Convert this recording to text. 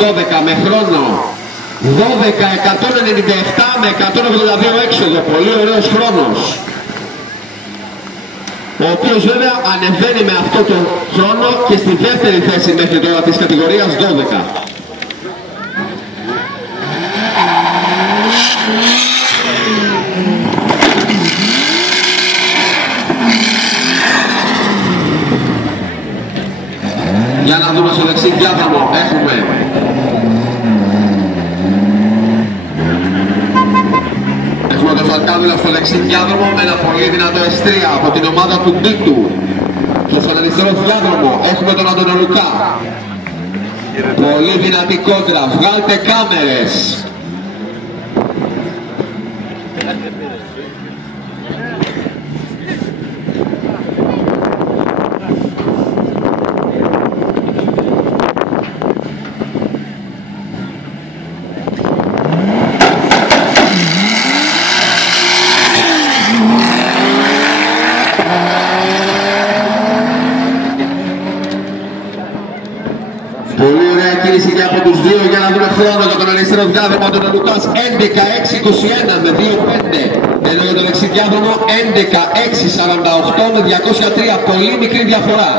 12 με χρόνο 12-197 με 182 έξοδο. Πολύ ωραίος χρόνος, ο οποίος βέβαια ανεβαίνει με αυτό το χρόνο και στη δεύτερη θέση μέχρι τώρα της κατηγορίας 12. Για να δούμε στο δεξί διάδρομο έχουμε το Σαρκάδουλα στο δεξί διάδρομο με ένα πολύ δυνατό S3 από την ομάδα του Ντίτου. Και στον αριστερό διάδρομο έχουμε τον Αντωνολουκά. Πολύ δυνατή κόντρα, βγάλτε κάμερες. Πολύ ωραία κίνηση και από τους δύο για να δούμε χρόνο για τον αριστερό διάδρομο τον Λουκάς 11-6-21 με 2-5, ενώ για τον δεξί διάδρομο 11-6-48 με 203, πολύ μικρή διαφορά.